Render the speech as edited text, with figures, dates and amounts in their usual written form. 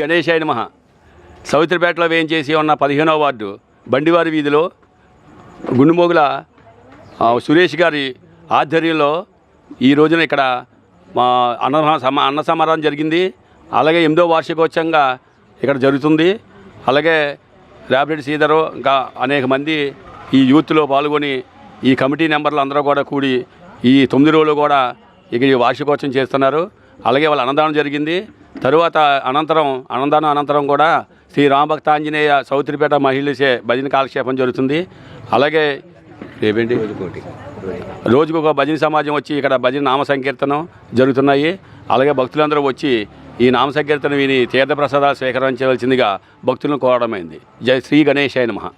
గణేశాయ నమః. సౌత్రిపేటలో వేయించేసి ఉన్న 15వ వార్డు బండివారి వీధిలో గుండుమోగుల సురేష్ గారి ఆధ్వర్యంలో ఈ రోజున ఇక్కడ మా అన్న సమారాధన జరిగింది. అలాగే 8వ వార్షికోత్సవంగా ఇక్కడ జరుగుతుంది. అలాగే రేపరెడ్డి శ్రీధరు ఇంకా అనేక మంది ఈ యూత్లో పాల్గొని ఈ కమిటీ మెంబర్లు అందరూ కూడా కూడి ఈ 9 రోజులు కూడా ఇక ఈ వార్షికోత్సవం చేస్తున్నారు. అలాగే వాళ్ళ అన్నదానం జరిగింది. తరువాత అన్నదానం అనంతరం కూడా శ్రీ రామభక్తాంజనేయ సౌత్రిపేట మహిళలచే భజన కాలక్షేపం జరుగుతుంది. అలాగే రేపేంటి రోజుకు ఒక భజన సమాజం వచ్చి ఇక్కడ భజన నామ సంకీర్తనం జరుగుతున్నాయి. అలాగే భక్తులందరూ వచ్చి ఈ నామ సంకీర్తన విని తీర్థప్రసాదాలు స్వీకరించవలసిందిగా భక్తులను కోరడమైంది. జై శ్రీ గణేశాయ నమః.